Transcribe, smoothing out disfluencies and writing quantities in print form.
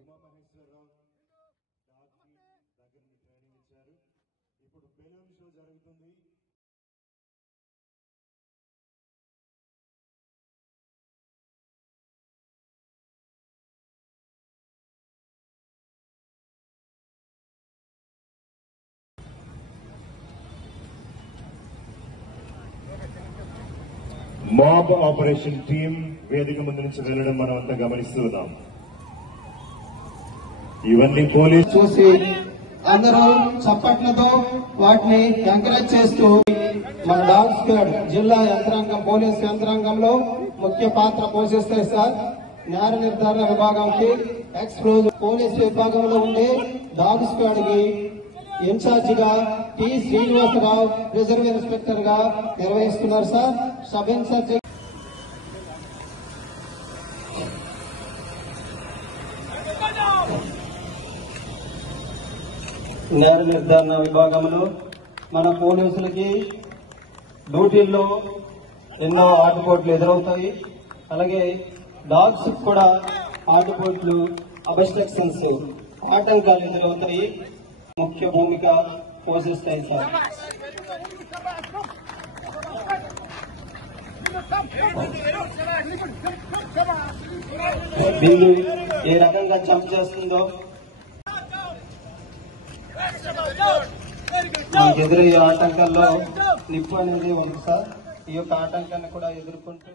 ఉమామహేశ్వరరావు దగ్గర ట్రైనింగ్ ఇచ్చారు. ఇప్పుడు బెలూన్ షో జరుగుతుంది. మాబ్ ఆపరేషన్ టీం వేదిక ముందు నుంచి వెళ్లడం మనం అంతా గమనిస్తున్నాం. ఇవన్నీ పోలీసు చూసి అందరూ చప్పట్లతో వాటిని ఎంకరేజ్ చేస్తూ మన డాగ్ స్క్వాడ్ జిల్లా యంత్రాంగం పోలీసు యంత్రాంగంలో ముఖ్య పాత్ర పోషిస్తాయి సార్. నేర నిర్ధారణ విభాగానికి ఎక్స్ప్లోజివ్ పోలీసు విభాగంలో ఉండే డాగ్ స్క్వాడ్ కి ఇన్ఛార్జిగా టి శ్రీనివాసరావు రిజర్వ్ ఇన్స్పెక్టర్ గా నిర్వహిస్తున్నారు సార్. సబ్ ఇన్ఛార్జి నేర నిర్ధారణ విభాగంలో మన పోలీసులకి డ్యూటీల్లో ఎన్నో ఆటుపోట్లు ఎదురవుతాయి. అలాగే డాగ్స్ కూడా ఆటుపోట్లు అబ్స్ట్రక్షన్స్ ఆటంకాలు ఎదురవుతాయి. ముఖ్య భూమిక పోషిస్తాయి సార్. బిల్లు ఏ రకంగా జంప్ చేస్తుందో మనకు ఎదురయ్యే ఆటంకాల్లో నిప్పు అనేది ఉంది సార్. ఈ యొక్క ఆటంకాన్ని కూడా ఎదుర్కొంటూ